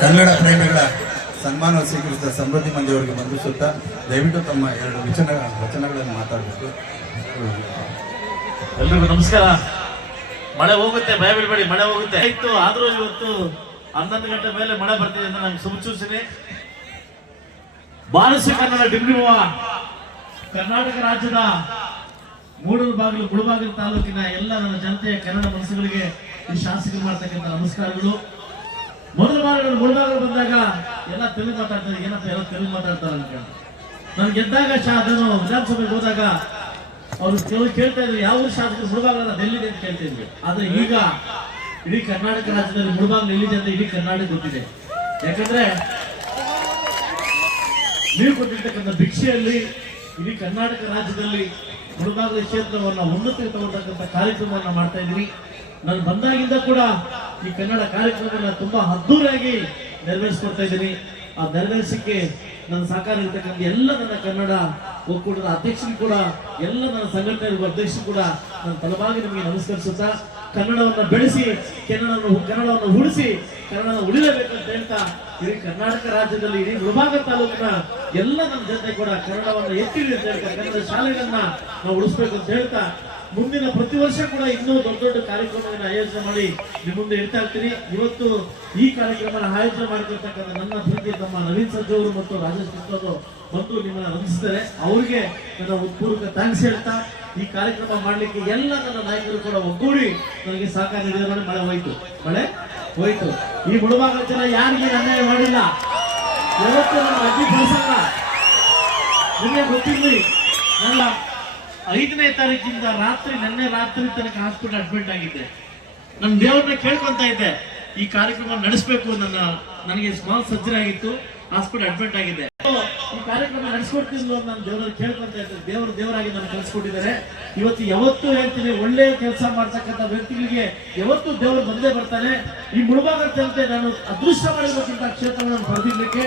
ಕನ್ನಡ ಪ್ರೇಮಿಗಳ ಸನ್ಮಾನ ಸ್ವೀಕರಿಸಿದ ಸಮೃದ್ಧಿ ಮಂದಿಯವರಿಗೆ ವಂದಿಸುತ್ತಾ ದಯವಿಟ್ಟು ತಮ್ಮ ಎರಡು ವಚನಗಳನ್ನು ಮಾತಾಡಬೇಕು. ಎಲ್ರಿಗೂ ನಮಸ್ಕಾರ. ಮಳೆ ಹೋಗುತ್ತೆ, ಭಯ ಬೀಳ್ಬೇಡಿ, ಮಳೆ ಹೋಗುತ್ತೆ ಆಯ್ತು. ಆದ್ರೂ ಇವತ್ತು 11 ಗಂಟೆ ಮೇಲೆ ಮಳೆ ಬರ್ತಿದೆ ಅಂತ ನಮ್ಗೆ ಶುಭಸೂಚನೆ. ಬಾರಿಸಿ ಕನ್ನಡ ಡಿಂಡಿಮವ್ವ ಕರ್ನಾಟಕ ರಾಜ್ಯದ ಮುಳಬಾಗಿಲು ತಾಲೂಕಿನ ಎಲ್ಲ ನನ್ನ ಜನತೆಯ ಕನ್ನಡ ಮನಸ್ಸುಗಳಿಗೆ ಈ ಶಾಸಕರು ಮಾಡ್ತಕ್ಕಂಥ ನಮಸ್ಕಾರಗಳು. ಮೊದಲ ಬಾರಿ ಮುಳಬಾಗಿಲು ಬಂದಾಗ ಎಲ್ಲ ತೆಲುಗು ಮಾತಾಡ್ತಾರೆ, ಏನಪ್ಪ ಎಲ್ಲ ತೆಲುಗು ಮಾತಾಡ್ತಾರೆ ಅಂತ ನಾನು ಗೆದ್ದಾಗ ಅದನ್ನು ವಿಧಾನಸಭೆಗೆ ಹೋದಾಗ ಅವರು ಕೇಳ್ತಾ ಇದ್ರು ಯಾವ ಶಾಸಕರು ಮುಳಬಾಗಿಲ ಎಲ್ಲಿದೆ ಅಂತ ಕೇಳ್ತಾ ಇದ್ವಿ. ಆದ್ರೆ ಈಗ ಇಡೀ ಕರ್ನಾಟಕ ರಾಜ್ಯದಲ್ಲಿ ಮುಳಬಾಗಿಲು ಎಲ್ಲಿದೆ ಅಂತ ಇಡೀ ಕರ್ನಾಟಕ ಗೊತ್ತಿದೆ. ಯಾಕಂದ್ರೆ ನೀವು ಕೊಟ್ಟಿರ್ತಕ್ಕಂಥ ಭಿಕ್ಷೆಯಲ್ಲಿ ಇಡೀ ಕರ್ನಾಟಕ ರಾಜ್ಯದಲ್ಲಿ ಮುಳಬಾಗಿಲು ಕ್ಷೇತ್ರವನ್ನ ಉನ್ನತಿಗೆ ತಗೊಳ್ತಕ್ಕಂಥ ಕಾರ್ಯಕ್ರಮವನ್ನ ಮಾಡ್ತಾ ಇದ್ರಿ. ನಾನು ಬಂದಾಗಿಂದ ಕೂಡ ಈ ಕನ್ನಡ ಕಾರ್ಯಕ್ರಮವನ್ನು ತುಂಬಾ ಅದ್ದೂರಿಯಾಗಿ ನೆರವೇರಿಸ್ಕೊಡ್ತಾ ಇದ್ದೀನಿ. ಆ ನೆರವೇರಿಸಕ್ಕೆ ನನ್ನ ಸಹಕಾರ ಇರ್ತಕ್ಕಂಥ ಎಲ್ಲ ನನ್ನ ಕನ್ನಡ ಒಕ್ಕೂಟದ ಅಧ್ಯಕ್ಷರು ಕೂಡ, ಎಲ್ಲ ನನ್ನ ಸಂಘಟನೆ ಅಧ್ಯಕ್ಷರು ಕೂಡ ನನ್ನ ತಲವಾಗಿ ನಿಮಗೆ ನಮಸ್ಕರಿಸುತ್ತಾ, ಕನ್ನಡವನ್ನು ಬೆಳೆಸಿ ಕನ್ನಡವನ್ನು ಉಳಿಸಿ ಕನ್ನಡ ಉಳಿಯಬೇಕಂತ ಹೇಳ್ತಾ ಇಡೀ ಕರ್ನಾಟಕ ರಾಜ್ಯದಲ್ಲಿ ಇಡೀ ಮುಳಬಾಗಿಲು ತಾಲೂಕಿನ ಎಲ್ಲ ನನ್ನ ಜನತೆ ಕೂಡ ಕನ್ನಡವನ್ನು ಎತ್ತಿಡಿ ಅಂತ ಹೇಳ್ತಾ ಕನ್ನಡ ಶಾಲೆಗಳನ್ನ ನಾವು ಉಳಿಸ್ಬೇಕು ಅಂತ ಹೇಳ್ತಾ ಮುಂದಿನ ಪ್ರತಿ ವರ್ಷ ಕೂಡ ಇನ್ನೂ ದೊಡ್ಡ ದೊಡ್ಡ ಕಾರ್ಯಕ್ರಮವನ್ನು ಆಯೋಜನೆ ಮಾಡಿ ನಿಮ್ಮ ಮುಂದೆ ಇಡ್ತಾ ಇರ್ತೀನಿ. ಇವತ್ತು ಈ ಕಾರ್ಯಕ್ರಮ ಆಯೋಜನೆ ಮಾಡಿರ್ತಕ್ಕಂಥ ನನ್ನ ಪ್ರೀತಿ ತಮ್ಮ ನವೀನ್ ಸಜ್ಜು ಅವರು ಮತ್ತು ರಾಜೇಶ್ ಕೃಷ್ಣ ಬಂದು ನಿಮ್ಮನ್ನ ವಂದಿಸ್ತಾರೆ. ಅವ್ರಿಗೆ ನನ್ನ ಉತ್ಪೂರ್ವಕ ಥ್ಯಾಂಕ್ಸ್ ಹೇಳ್ತಾ ಈ ಕಾರ್ಯಕ್ರಮ ಮಾಡ್ಲಿಕ್ಕೆ ಎಲ್ಲ ನನ್ನ ನಾಯಕರು ಕೂಡ ಒಗ್ಗೂಡಿ ನನಗೆ ಸಹಕಾರ ನೀಡಿದ. ಮಳೆ ಹೋಯ್ತು. ಈ ಮುಳಬಾಗಿಲು ಜನ ಯಾರಿಗೆ ಅನ್ಯಾಯ ಮಾಡಿಲ್ಲ, ಯಾವತ್ತೂ ನನ್ನ ಅಡ್ಡಿ ಬಳಸಲ್ಲ. ನಿಮಗೆ ಗೊತ್ತಿರ್ಲಿ, ನನ್ನ 5ನೇ ತಾರೀಕಿಂದ ನಿನ್ನೆ ರಾತ್ರಿ ತನಕ ಹಾಸ್ಪಿಟಲ್ ಅಡ್ಮಿಟ್ ಆಗಿದ್ದೆ. ನನ್ನ ದೇವ್ರನ್ನ ಕೇಳ್ಕೊಂತ ಇದ್ದೆ, ಈ ಕಾರ್ಯಕ್ರಮ ನಡೆಸಬೇಕು. ನನಗೆ ಸ್ಮಾಲ್ ಸರ್ಜರಿ ಆಗಿತ್ತು, ಹಾಸ್ಪಿಟಲ್ ಅಡ್ಮಿಟ್ ಆಗಿದ್ದೆ. ಈ ಕಾರ್ಯಕ್ರಮ ನಡೆಸ್ಕೊಡ್ತಿದ್ಲು ಅಂತ ನಾನು ದೇವರಲ್ಲಿ ಕೇಳ್ಕೊಂತ ಇದ್ದೆ. ದೇವರಾಗಿ ನಾನು ಕಲಿಸ್ಕೊಟ್ಟಿದ್ದಾರೆ. ಇವತ್ತು ಯಾವತ್ತೂ ಹೇಳ್ತೀನಿ, ಒಳ್ಳೆ ಕೆಲಸ ಮಾಡ್ತಕ್ಕಂಥ ವ್ಯಕ್ತಿಗಳಿಗೆ ಯಾವತ್ತೂ ದೇವರು ಬಂದೇ ಬರ್ತಾನೆ. ಈ ಮುಳಬಾಗಿಲು ಜನತೆ ನಾನು ಅದೃಷ್ಟ ಮಾಡಿರ್ಬೇಕಿಂತ ಕ್ಷೇತ್ರವನ್ನು ಪಡೆದಿರ್ಲಿಕ್ಕೆ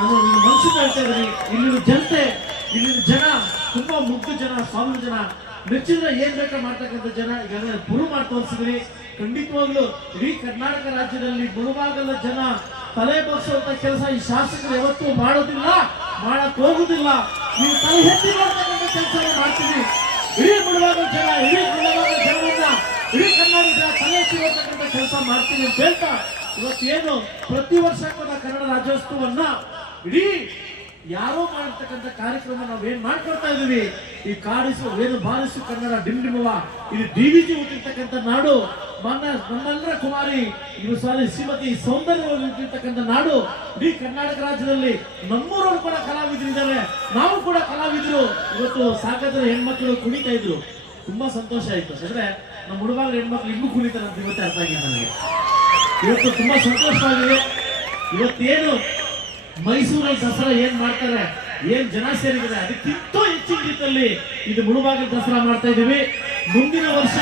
ನಾನು ಮನಸ್ಸು ಹೇಳ್ತಾ ಇದ್ದೀನಿ. ಇಲ್ಲಿನ ಜನತೆ, ಇಲ್ಲಿನ ಜನ ತುಂಬಾ ಮುಗ್ಧ ಜನ, ಸ್ವಾಮಿ ಜನ, ಮೆಚ್ಚಿದ್ರೆ ಏನ್ ಬೇಕಾ ಮಾಡ್ತಕ್ಕಂಥ ಜನ. ಈಗ ಪ್ರೂವ್ ಮಾಡಿ ತೋರಿಸಿದ್ರಿ. ಖಂಡಿತವಾಗ್ಲು ಇಡೀ ಕರ್ನಾಟಕ ರಾಜ್ಯದಲ್ಲಿ ಮುಳಬಾಗಿಲ ಜನ ತಲೆ ಬಗ್ಸುವಂತ ಕೆಲಸ ಈ ಶಾಸಕರು ಯಾವತ್ತೂ ಮಾಡೋದಿಲ್ಲ, ಮಾಡಕ್ ಹೋಗುದಿಲ್ಲ. ನೀವು ತಲೆ ಎತ್ತಿ ಮಾಡ್ತಕ್ಕಂಥ ಕೆಲಸ ಮಾಡ್ತೀವಿ. ಇಡೀ ಮುಳಬಾಗಿಲ ಜನ, ಇಡೀ ಮುಳಬಾಗಿಲ ಜನವನ್ನ, ಇಡೀ ಕರ್ನಾಟಕ ಜನ ತಲೆ ಎತ್ತಿ ಮಾಡ್ತಕ್ಕಂಥ ಕೆಲಸ ಮಾಡ್ತೀವಿ ಅಂತ ಹೇಳ್ತಾ ಇವತ್ತೇನು ಪ್ರತಿ ವರ್ಷ ಕೂಡ ಕನ್ನಡ ರಾಜ್ಯೋತ್ಸವವನ್ನ ಇಡೀ ಯಾರೋ ಮಾಡಿರ್ತಕ್ಕಂಥ ಕಾರ್ಯಕ್ರಮ ನಾವೇನ್ ಮಾಡ್ಕೊಡ್ತಾ ಇದೀವಿ. ಈ ಬಾರಿಸು ಕನ್ನಡ ಡಿಂಡಿಮವ್ವ, ಇದು DVG ಹುಟ್ಟಿರ್ತಕ್ಕಂಥ ನಾಡು. ನಮ್ಮೆಲ್ಲರ ಕುಮಾರಿ ಶ್ರೀಮತಿ ಸೌಂದರ್ಯವಾಗಿ ಹುಟ್ಟಿರ್ತಕ್ಕಂಥ ನಾಡು. ಇಡೀ ಕರ್ನಾಟಕ ರಾಜ್ಯದಲ್ಲಿ ನಮ್ಮೂರವರು ಕೂಡ ಕಲಾವಿದರಿದ್ದಾರೆ, ನಾವು ಕೂಡ ಕಲಾವಿದರು. ಇವತ್ತು ಸಾಕಷ್ಟು ಹೆಣ್ಮಕ್ಳು ಕುಣಿತಾ ಇದ್ರು, ತುಂಬಾ ಸಂತೋಷ ಆಯ್ತು. ಅಂದ್ರೆ ನಮ್ಮ ಮುಳಬಾಗಿಲು ಹೆಣ್ಮಕ್ಳು ಇನ್ನೂ ಕುಣಿತಾರೆ ಅಂತ ಇವತ್ತೇ ಅರ್ಥ ಆಗಿದೆ ನನಗೆ. ಇವತ್ತು ತುಂಬಾ ಸಂತೋಷವಾಗಿದೆ. ಇವತ್ತೇನು ಮೈಸೂರಲ್ಲಿ ದಸರಾ ಏನ್ ಮಾಡ್ತಾರೆ, ಏನ್ ಜನ ಸೇರಿದ್ದಾರೆ, ಅದಕ್ಕಿಂತ ಹೆಚ್ಚಿನ ರೀತಿಯಲ್ಲಿ ಇದು ಮುಳಬಾಗಿಲು ದಸರಾ ಮಾಡ್ತಾ ಇದೀವಿ. ಮುಂದಿನ ವರ್ಷ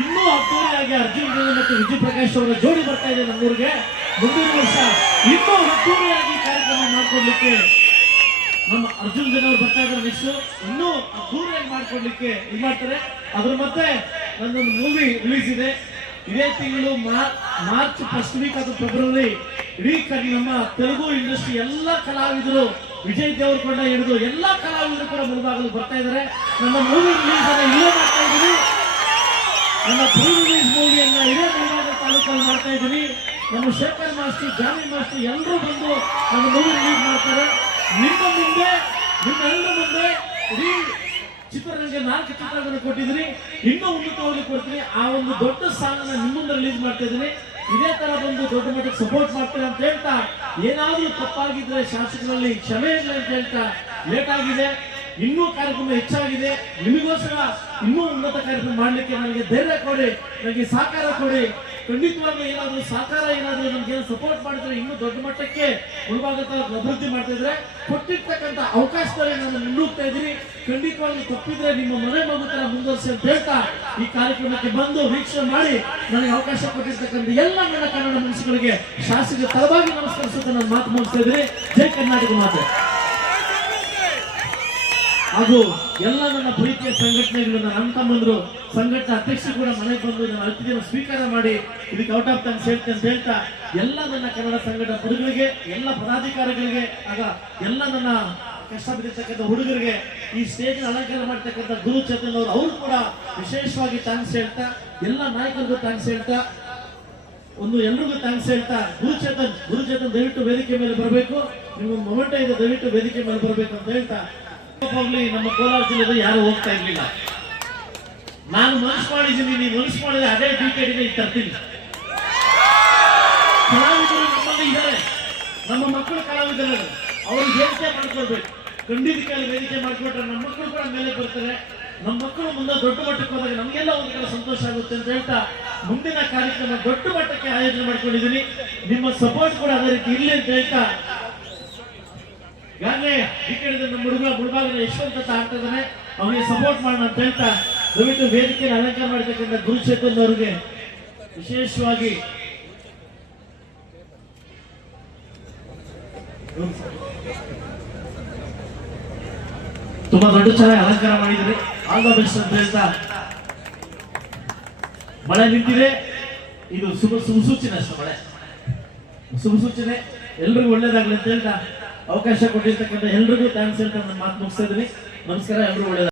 ಇನ್ನೂ ಅದ್ದೂರಿಯಾಗಿ ಅರ್ಜುನ್ ಮತ್ತು ವಿಜಯ್ ಪ್ರಕಾಶ್ ಅವರ ಜೋಡಿ ಬರ್ತಾ ಇದೆ ನಮ್ಮೂರಿಗೆ. ಮುಂದಿನ ವರ್ಷ ಇನ್ನೂ ಅದ್ದೂರಿಯಾಗಿ ಕಾರ್ಯಕ್ರಮ ಮಾಡ್ಕೊಡ್ಲಿಕ್ಕೆ ನಮ್ಮ ಅರ್ಜುನ್ ಜನ ಅವರು ಬರ್ತಾ ಇದ್ದಾರೆ. ನೆಕ್ಸ್ಟ್ ಇನ್ನೂ ಅದ್ದೂರಿಯಾಗಿ ಮಾಡ್ಕೊಡ್ಲಿಕ್ಕೆ ಇದು ಮಾಡ್ತಾರೆ. ಅದ್ರ ಮತ್ತೆ ನನ್ನೊಂದು ಮೂವಿ ರಿಲೀಸ್ ಇದೆ ಇದೇ ತಿಂಗಳು ಮಾರ್ಚ್ ಫಸ್ಟ್ ವೀಕ್ ಅಥವಾ ಫೆಬ್ರವರಿ. ಇಡೀ ನಮ್ಮ ತೆಲುಗು ಇಂಡಸ್ಟ್ರಿ ಎಲ್ಲ ಕಲಾವಿದರು, ವಿಜಯ್ ದೇವರಕೊಂಡ ಹಿಡಿದು ಎಲ್ಲ ಕಲಾವಿದರು ಕೂಡ ಮುಳಬಾಗಿಲು ಬರ್ತಾ ಇದ್ದಾರೆ. ನಮ್ಮ ಮೂವಿ ರಿಲೀಸ್ ಅನ್ನ ಇಲ್ಲೇ ಮಾಡ್ತಾ ಇದ್ದೀವಿ. ನಮ್ಮ ಪ್ರೀ ರಿಲೀಸ್ ಮೂವಿಯನ್ನ ಇದೇ ಮುಳಬಾಗಿಲು ತಾಲೂಕಲ್ಲಿ ಮಾಡ್ತಾ ಇದ್ದೀವಿ. ನಮ್ಮ ಶೇಖರ್ ಮಾಸ್ಟರ್, ಜಾನಿ ಮಾಸ್ಟರ್ ಎಲ್ಲರೂ ಬಂದು ನಮ್ಮ ಮೂವಿ ರಿಲೀಸ್ ಮಾಡ್ತಾರೆ. ನಿಮ್ಮೆಲ್ಲರ ಮುಂದೆ ಇಡೀ ಚಿತ್ರರಂಗ 4 ಚಿತ್ರಗಳನ್ನು ಕೊಟ್ಟಿದ್ದೀನಿ, ಇನ್ನೂ ಉನ್ನತವಾಗಿ ಕೊಡ್ತೀನಿ. ಆ ಒಂದು ದೊಡ್ಡ ಸಾಂಗ್ ನಿಮ್ಮ ಮುಂದೆ ರಿಲೀಸ್ ಮಾಡ್ತಾ ಇದ್ದೀನಿ. ಇದೇ ತರ ಬಂದು ದೊಡ್ಡ ಮಟ್ಟಕ್ಕೆ ಸಪೋರ್ಟ್ ಮಾಡ್ತೀನಿ ಅಂತ ಹೇಳ್ತಾ, ಏನಾದ್ರೂ ತಪ್ಪಾಗಿದ್ರೆ ಶಾಸಕರಲ್ಲಿ ಕ್ಷಮೆ ಇಲ್ಲ ಅಂತ ಹೇಳ್ತಾ, ಲೇಟ್ ಆಗಿದೆ, ಇನ್ನೂ ಕಾರ್ಯಕ್ರಮ ಹೆಚ್ಚಾಗಿದೆ. ನಿಮಗೋಸ್ಕರ ಇನ್ನೂ ಉನ್ನತ ಕಾರ್ಯಕ್ರಮ ಮಾಡ್ಲಿಕ್ಕೆ ನನಗೆ ಧೈರ್ಯ ಕೊಡಿ, ನನಗೆ ಸಹಕಾರ ಕೊಡಿ. ಖಂಡಿತವಾಗ್ಲೂ ಏನಾದ್ರು ಸಹಕಾರ ಏನಾದ್ರು ನಮ್ಗೆ ಸಪೋರ್ಟ್ ಮಾಡಿದ್ರೆ ಇನ್ನೂ ದೊಡ್ಡ ಮಟ್ಟಕ್ಕೆ ಮುಳುಭಾಗ ಅಭಿವೃದ್ಧಿ ಮಾಡ್ತಾ ಇದ್ರೆ ಕೊಟ್ಟಿರ್ತಕ್ಕಂಥ ಅವಕಾಶದಲ್ಲಿ ನಾನು ಮುನ್ನುಗ್ತಾ ಇದ್ದೀನಿ. ಖಂಡಿತವಾಗ್ಲೂ ತಪ್ಪಿದ್ರೆ ನಿಮ್ಮ ಮನೆ ಮಗು ತರ ಮುಂದುವರಿಸಿ ಅಂತ ಹೇಳ್ತಾ ಈ ಕಾರ್ಯಕ್ರಮಕ್ಕೆ ಬಂದು ವೀಕ್ಷಣೆ ಮಾಡಿ ನನಗೆ ಅವಕಾಶ ಕೊಟ್ಟಿರ್ತಕ್ಕಂಥ ಎಲ್ಲ ನನ್ನ ಕನ್ನಡ ಮನಸ್ಸುಗಳಿಗೆ ಶಾಸಕ ತರವಾಗಿ ನಮಸ್ಕರಿಸುತ್ತಾ ನಾನು ಮಾತು ಮುಗಿಸ್ತಾ ಇದ್ದೀನಿ. ಜೈ ಕರ್ನಾಟಕ ಮಾತೆ. ಹಾಗೂ ಎಲ್ಲ ನನ್ನ ಪ್ರೀತಿಯ ಸಂಘಟನೆಗಳು ನನ್ನ ಅಣ್ಣ ತಮ್ಮಂದ್ರು ಸಂಘಟನಾ ಅಧ್ಯಕ್ಷರು ಕೂಡ ಮನೆಗೆ ಬಂದು ನನ್ನ ಅತಿಥಿಯನ್ನು ಸ್ವೀಕಾರ ಮಾಡಿ ಇದಕ್ಕೆ ಔಟ್ ಆಫ್ ಥ್ಯಾಂಕ್ಸ್ ಹೇಳ್ತೇನೆ ಅಂತ ಹೇಳ್ತಾ ಎಲ್ಲ ನನ್ನ ಕನ್ನಡ ಸಂಘಟನಾ ಹುಡುಗರಿಗೆ, ಎಲ್ಲ ಪದಾಧಿಕಾರಿಗಳಿಗೆ, ಆಗ ಎಲ್ಲ ನನ್ನ ಕಷ್ಟ ಬಿದ್ದಿರ್ತಕ್ಕಂಥ ಹುಡುಗರಿಗೆ, ಈ ಸ್ಟೇಜ್ ಅಲಂಕಾರ ಮಾಡ್ತಕ್ಕಂಥ ಗುರು ಚೇತನ್ ಅವರು ಕೂಡ ವಿಶೇಷವಾಗಿ ಥ್ಯಾಂಕ್ಸ್ ಹೇಳ್ತಾ, ಎಲ್ಲ ನಾಯಕರಿಗೂ ಥ್ಯಾಂಕ್ಸ್ ಹೇಳ್ತಾ, ಎಲ್ರಿಗೂ ಥ್ಯಾಂಕ್ಸ್ ಹೇಳ್ತಾ, ಗುರುಚೇತನ್ ದಯವಿಟ್ಟು ವೇದಿಕೆ ಮೇಲೆ ಬರಬೇಕು, ನಿಮ್ಮ ಮೊಮೆಂಟ ಇದೆ, ದಯವಿಟ್ಟು ವೇದಿಕೆ ಮೇಲೆ ಬರಬೇಕು ಅಂತ ಹೇಳ್ತಾ ಹೋಗ್ಲಿ. ನಮ್ಮ ಕೋಲಾರ ಜಿಲ್ಲೆದ ಯಾರು ಹೋಗ್ತಾ ಇರ್ಲಿಲ್ಲ. ನಾನು ಮನಸ್ಸು ಮಾಡಿದ್ದೀನಿ, ನೀವು ಮನಸ್ಸು ಮಾಡಿದ್ರೆ ಅದೇ ಟಿಕೆಟ್ಗೆ ತರ್ತೀನಿ. ಕಲಾವಿದರು ನಮ್ಮಲ್ಲಿ ಇದ್ದಾರೆ, ನಮ್ಮ ಮಕ್ಕಳು ಕಲಾವಿದರು, ಅವರು ವೇದಿಕೆ ಮಾಡ್ಕೊಳ್ಬೇಕು. ಖಂಡಿತ ವೇದಿಕೆ ಮಾಡ್ಕೊಟ್ರೆ ನಮ್ಮ ಮಕ್ಕಳು ಕೂಡ ಮೇಲೆ ಬರ್ತಾರೆ. ನಮ್ಮ ಮಕ್ಕಳು ಮುಂದೆ ದೊಡ್ಡ ಮಟ್ಟಕ್ಕೆ ಹೋದಾಗ ನಮಗೆಲ್ಲ ಒಂದು ಕಡೆ ಸಂತೋಷ ಆಗುತ್ತೆ ಅಂತ ಹೇಳ್ತಾ ಮುಂದಿನ ಕಾರ್ಯಕ್ರಮ ದೊಡ್ಡ ಮಟ್ಟಕ್ಕೆ ಆಯೋಜನೆ ಮಾಡ್ಕೊಂಡಿದ್ದೀನಿ. ನಿಮ್ಮ ಸಪೋರ್ಟ್ ಕೂಡ ಅದೇ ರೀತಿ ಇರ್ಲಿ ಅಂತ ಹೇಳ್ತಾ ಈಗಾಗಲೇ ಈ ಕಡೆ ನಮ್ಮ ಮುಳುಭಾಗದ ಯಶವಂತ ಆಗ್ತಾ ಇದ್ದಾನೆ, ಅವನಿಗೆ ಸಪೋರ್ಟ್ ಮಾಡೋಣ ಅಂತ ಹೇಳ್ತಾ ದಯವಿಟ್ಟು ವೇದಿಕೆಯನ್ನು ಅಲಂಕಾರ ಮಾಡತಕ್ಕಂಥ ಗುರುಚೇತನ್ ಅವರಿಗೆ ವಿಶೇಷವಾಗಿ ತುಂಬಾ ದೊಡ್ಡ ಚೆನ್ನಾಗಿ ಅಲಂಕಾರ ಮಾಡಿದ್ರಿ. ಆಲ್ ದ ಬೆಸ್ಟ್ ಅಂತ ಹೇಳ್ತಾ ಮಳೆ ನಿಂತಿದೆ, ಇದು ಸುಸೂಚನೆ ಅಷ್ಟೇ, ಮಳೆ ಸುಸೂಚನೆ, ಎಲ್ರಿಗೂ ಒಳ್ಳೇದಾಗ್ಲಿ ಅಂತ ಹೇಳ್ತಾ ಅವಕಾಶ ಕೊಟ್ಟಿರ್ತಕ್ಕಂಥ ಎಲ್ರಿಗೂ ಥ್ಯಾಂಕ್ಸ್ ಹೇಳ್ತಾ ನಾನು ಮಾತು ಮುಗಿಸ್ತಾ ಇದ್ದೀನಿ. ನಮಸ್ಕಾರ, ಎಲ್ರಿಗೂ ಒಳ್ಳೇದಾಗ್ಲಿ.